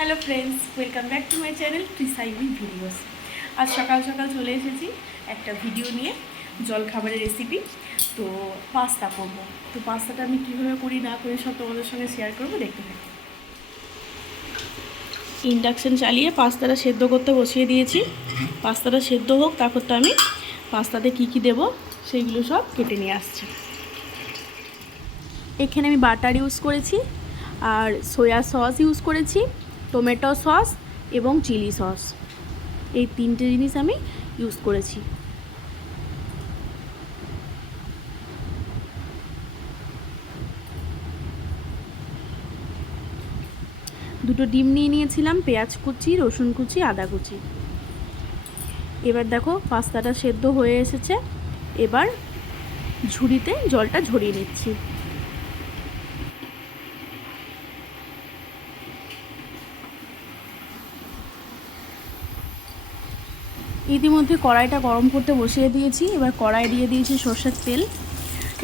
Hello friends, welcome back to my channel ট্রিসাইমি videos. আজ সকাল সকাল চলে এসেছি একটা ভিডিও নিয়ে, জলখাবারের রেসিপি। তো পাস্তা করবো। তো পাস্তাটা আমি কীভাবে করি না করি সব তোমাদের সঙ্গে শেয়ার করবো, দেখতে থাকি। ইন্ডাকশান চালিয়ে পাস্তাটা সেদ্ধ করতে বসিয়ে দিয়েছি। পাস্তাটা সেদ্ধ হোক, তারপর তো আমি পাস্তাতে কী কী দেবো সেইগুলো সব কেটে নিয়ে আসছি। এখানে আমি বাটার ইউজ করেছি, আর সয়া সস ইউজ করেছি, টমেটো সস এবং চিলি সস। এই তিনটে জিনিস আমি ইউজ করেছি। দুটো ডিম নিয়ে নিয়েছিলাম, পেঁয়াজ কুচি, রসুন কুচি, আদা কুচি। এবার দেখো পাস্তাটা সেদ্ধ হয়ে এসেছে। এবার ঝুড়িতে জলটা ঝরিয়ে নিচ্ছি। ইতিমধ্যে কড়াইটা গরম করতে বসিয়ে দিয়েছি। এবার কড়াই দিয়ে দিয়েছি সর্ষের তেল।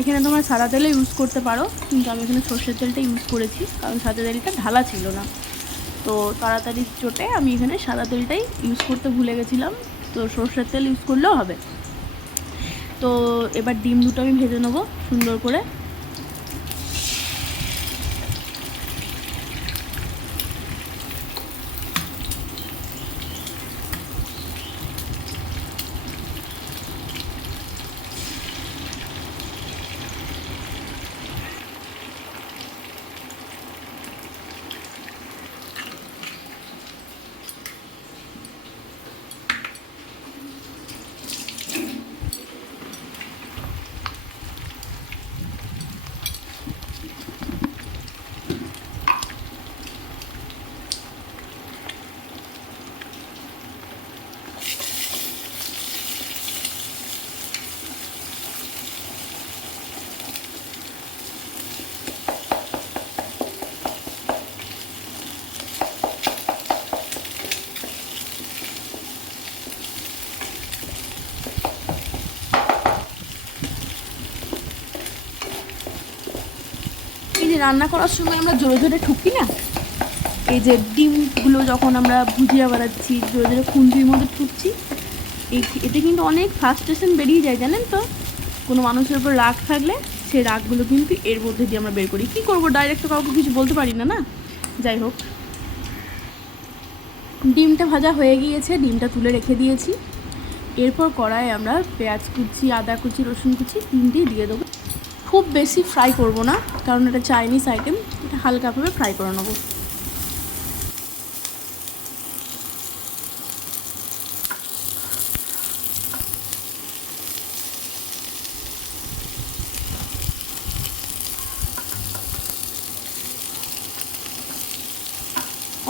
এখানে তোমরা সাদা তেলও ইউজ করতে পারো, কিন্তু আমি এখানে সর্ষের তেলটা ইউজ করেছি, কারণ সাদা তেলটা ঢালা ছিল না। তো তাড়াতাড়ি চটে আমি এখানে সাদা তেলটাই ইউজ করতে ভুলে গেছিলাম, তো সর্ষের তেল ইউজ করলেও হবে। তো এবার ডিম দুটো আমি ভেজে নেবো সুন্দর করে। এই যে রান্না করার সময় আমরা জোরে জোরে ঠুকি না, এই যে ডিমগুলো যখন আমরা ভুজিয়া বানাচ্ছি জোরে জোরে খুন্তির মধ্যে ঠুকছি, এতে কিন্তু অনেক ফ্রাস্ট্রেশন বেরিয়ে যায়, জানেন তো। কোনো মানুষের উপর রাগ থাকলে সেই রাগগুলো কিন্তু এর মধ্যে দিয়ে আমরা বের করি। কী করবো, ডাইরেক্ট তো কাউকে কিছু বলতে পারি না, না। যাই হোক, ডিমটা ভাজা হয়ে গিয়েছে, ডিমটা তুলে রেখে দিয়েছি। এরপর কড়াইয়ে আমরা পেঁয়াজ কুচি, আদা কুচি, রসুন কুচি তিনটেই দিয়ে দেবো। খুব বেশি ফ্রাই করব না, কারণ এটা চাইনিজ আইটেম, এটা হালকাভাবে ফ্রাই করে নেবো।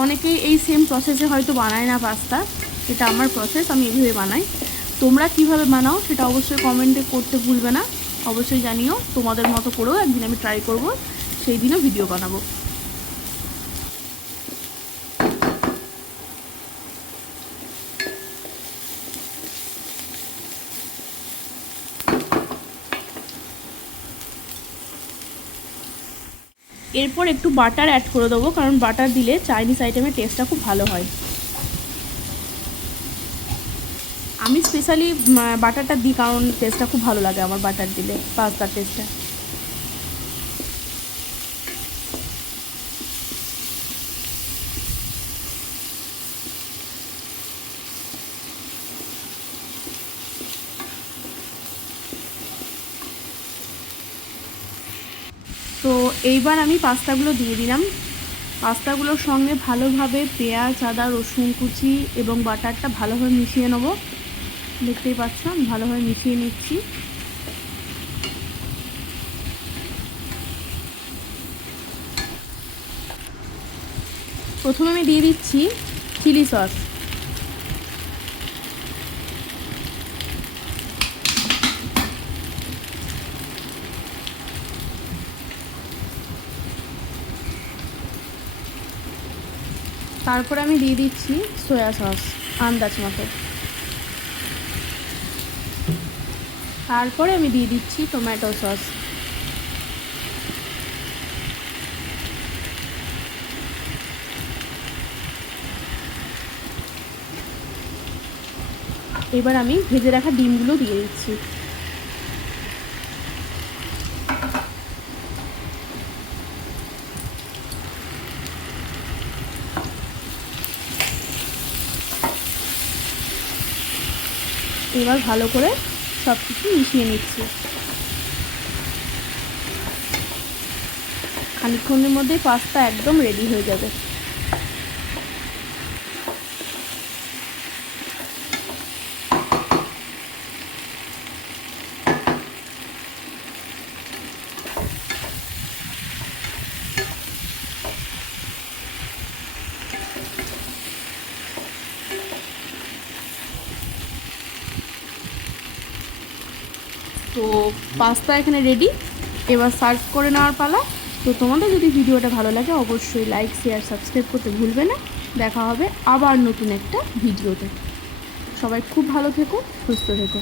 অনেকেই এই সেম প্রসেসে হয়তো বানায় না পাস্তা, এটা আমার প্রসেস, আমি এইভাবে বানাই। তোমরা কিভাবে বানাও সেটা অবশ্যই কমেন্টে করতে ভুলবে না, অবশ্যই জানিও। তোমাদের মতো করেও একদিন আমি ট্রাই করব, সেই দিনও ভিডিও বানাবো। এরপর একটু বাটার অ্যাড করে দেবো, কারণ বাটার দিলে চাইনিজ আইটেমের টেস্টটা খুব ভালো হয়। আমি স্পেশালি বাটারটা দিই, কারণ টেস্টটা খুব ভালো লাগে আমার বাটার দিলে, পাস্তার টেস্টটা। তো এইবার আমি পাস্তাগুলো দিয়ে দিলাম। পাস্তাগুলোর সঙ্গে ভালোভাবে পেঁয়াজ, আদা, রসুন কুচি এবং বাটারটা ভালোভাবে মিশিয়ে নেবো। দেখতেই পাচ্ছ আমি ভালোভাবে মিশিয়ে নিচ্ছি। প্রথমে আমি দিয়ে দিচ্ছি চিলি সস। তারপরে আমি দিয়ে দিচ্ছি সয়া সস আন্দাজ মতো। তারপরে আমি দিয়ে দিচ্ছি টমেটো সস। এবার আমি ভেজে রাখা ডিমগুলো দিয়ে দিচ্ছি। এবার ভালো করে সব কিছু মিশিয়ে নিচ্ছি। খানিকক্ষণের মধ্যেই পাস্তা একদম রেডি হয়ে যাবে। তো পাস্তা এখানে রেডি, এবার সার্ভ করে নেওয়ার পালা। তো তোমাদের যদি ভিডিওটা ভালো লাগে অবশ্যই লাইক, শেয়ার, সাবস্ক্রাইব করতে ভুলবে না। দেখা হবে আবার নতুন একটা ভিডিওতে। সবাই খুব ভালো থেকো, সুস্থ থেকো।